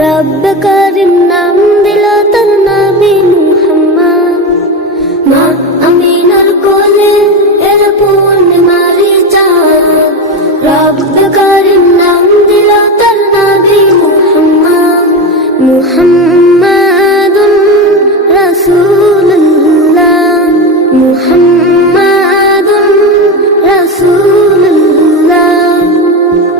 রব্ব করিম নাম দিল তার নবী মুহাম্মদ। মা আমিনার কোলে এর পূর্ণিমারি চাঁদ, রব্ব করিম নাম দিল তার নবী মুহাম্মদ। মুহাম্মাদুন রাসূলুল্লাহ, মুহাম্মাদুন রাসূলুল্লাহ।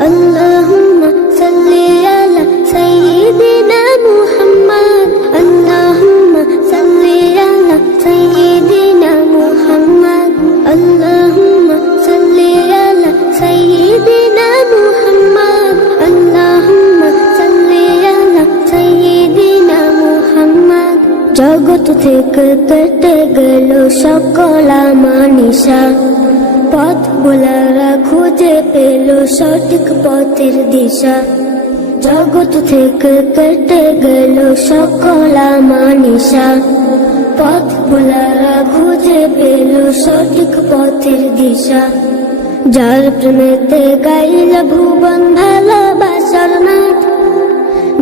আল্লাহুম্মা সাল্লি আলা সাইয়্যিদিনা মুহাম্মদ, আল্লাহুম্মা সাল্লি আলা সাইয়্যিদিনা মুহাম্মদ, আল্লাহুম্মা সাল্লি আলা সাইয়্যিদিনা মুহাম্মদ, আল্লাহুম্মা সাল্লি আলা সাইয়্যিদিনা মুহাম্মদ। জগৎ থেকে কেটে গেল সকল আমানিশা, পথ ভোলারা খুঁজে পেল সঠিক পথের দিশা। জগৎ থেকে কেটে গেল সকল আমানিশা, পথ ভোলারা খুঁজে পেল সঠিক পথের দিশা। যার প্রেমেতে গাইল ভুবন ভালোবাসার নাথ,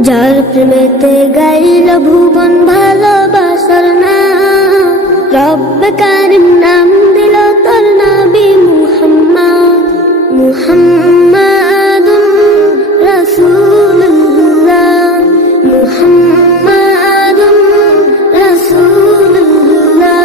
যার প্রেমেতে গাইল ভুবন ভালোবাসার নাথ। রব্ব কারিম নাম দিল তোর নবী মুহাম্মদ। মুহাম্মাদুন রাসূলুল্লাহ, মুহাম্মাদুন রাসূলুল্লাহ।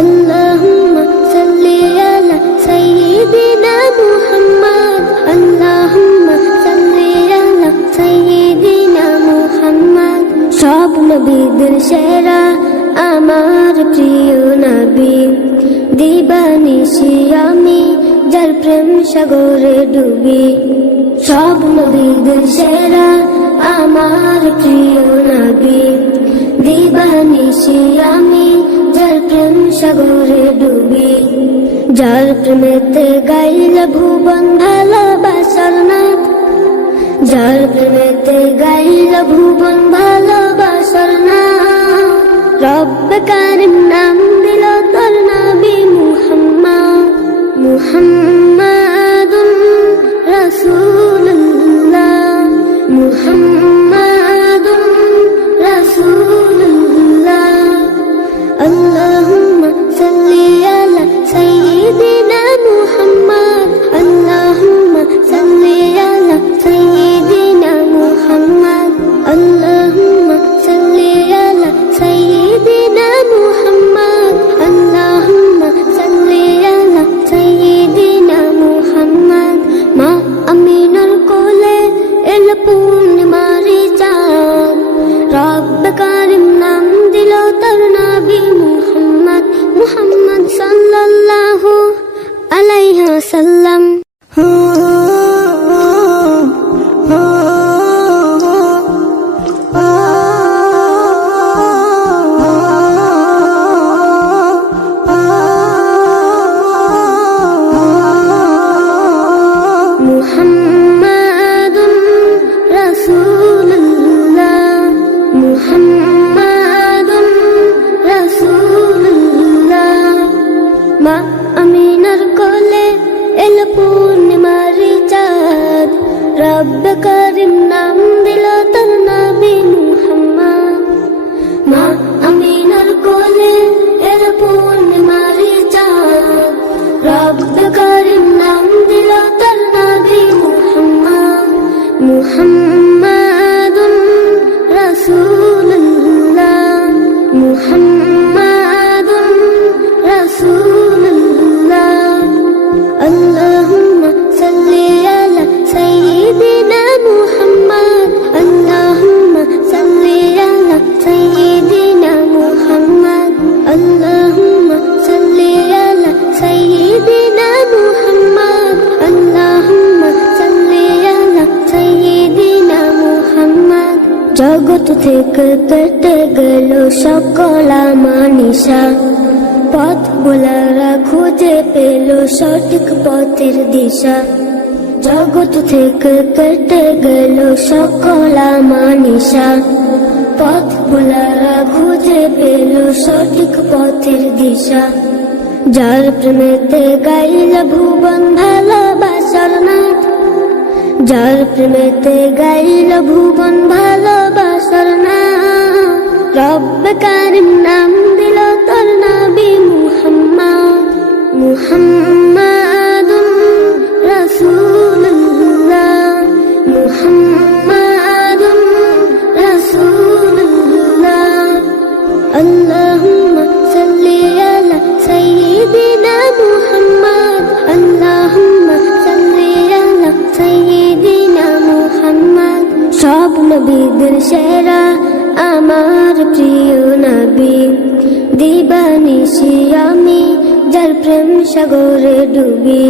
আল্লাহুম্মা সাল্লি আলা সাইয়্যিদিনা মুহাম্মদ, আল্লাহুম্মা সাল্লি আলা সাইয়্যিদিনা মুহাম্মদ। সব নবীদের সেরা আমার প্রিয় নবী, দিবানিশি আমি যার প্রেম সাগরে ডুবি। সব নবীদের সেরা আমার প্রিয় নবী, দিবানিশি আমি যার প্রেম সাগরে ডুবি। যার প্রেমেতে গাইল ভুবন ভালোবাসার নাথ, যার প্রেমেতে গাইল ভুবন ভালোবাসার নাথ। রব্ব কারিম নাম দিল তোর নবী মুহাম্মদ। মুহাম্মাদুন রাসূলুল্লাহ, মুহাম্মাদুন রাসূলুল্লাহ। আল্লাহুম্মা সাল্লি আলা সাইয়্যিদিনা মুহাম্মদ, আল্লাহুম্মা সাল্লি আলা সাইয়্যিদিনা মুহাম্মদ, আল্লাহুম্মা সাল্লি আলা সাইয়্যিদিনা মুহাম্মদ, আল্লাহুম্মা সাল্লি আলা সাইয়্যিদিনা মুহাম্মদ। মা আমিনার কোলে এল পূর্ণিমারি চাঁদ, রব্ব কারিম নাম দিল তার নবী মুহাম্মদ। মুহাম্মদ সাল্লাল্লাহু আলাইহি ওয়াসাল্লাম। মুহাম্মাদুন রাসূলুল্লাহ, মুহাম্মাদুন রাসূলুল্লাহ। মা আমিনার কোলে এল পূর্ণিমারি চাঁদ, রব্ব কারিম নাম দিল তার নবী মুহাম্মদ। মা আমিনার কোলে এল পূর্ণিমারি চাঁদ, রব্ব কারিম নাম দিল তার নবী মুহাম্মদ। মুহাম্মাদুন রাসূলুল্লাহ, মুহাম্মাদুন রাসূলুল্লাহ। আল্লাহুম্মা সাল্লি আলা সাইয়্যিদিনা মুহাম্মদ, আল্লাহুম্মা সাল্লি আলা সাইয়্যিদিনা মুহাম্মদ, আল্লাহুম্মা সাল্লি আলা সাইয়্যিদিনা মুহাম্মদ, আল্লাহুম্মা সাল্লি আলা সাইয়্যিদিনা মুহাম্মদ। জগৎ থেকে কেটে গেল সকল আমানিশা, পথ ভোলারা খুঁজে পেল সঠিক পথের দিশা। জগৎ থেকে কেটে গেল সকল আমানিশা, পথ ভোলারা খুঁজে পেল সঠিক পথের দিশা। যার প্রেমেতে গাইল ভুবন ভালোবাসার নাথ, যার প্রেমেতে গাইল ভুবন ভালোবাসার নাম, রব্বে কারিম নাম দিল তোর নবী মুহাম্মদ। মুহাম্মাদুন রাসূলুল্লাহ, মুহাম্মাদুন রাসূলুল্লাহ। আল্লাহুম্মা সাল্লি আলা সাইয়্যিদিনা মুহাম্মদ, আল্লাহুম্মা সাল্লি আলা সাইয়্যিদিনা মুহাম্মদ। সব নবীদের সেরা আমার প্রিয় নবী, দিবানিশি আমি যার প্রেম সাগরে ডুবি।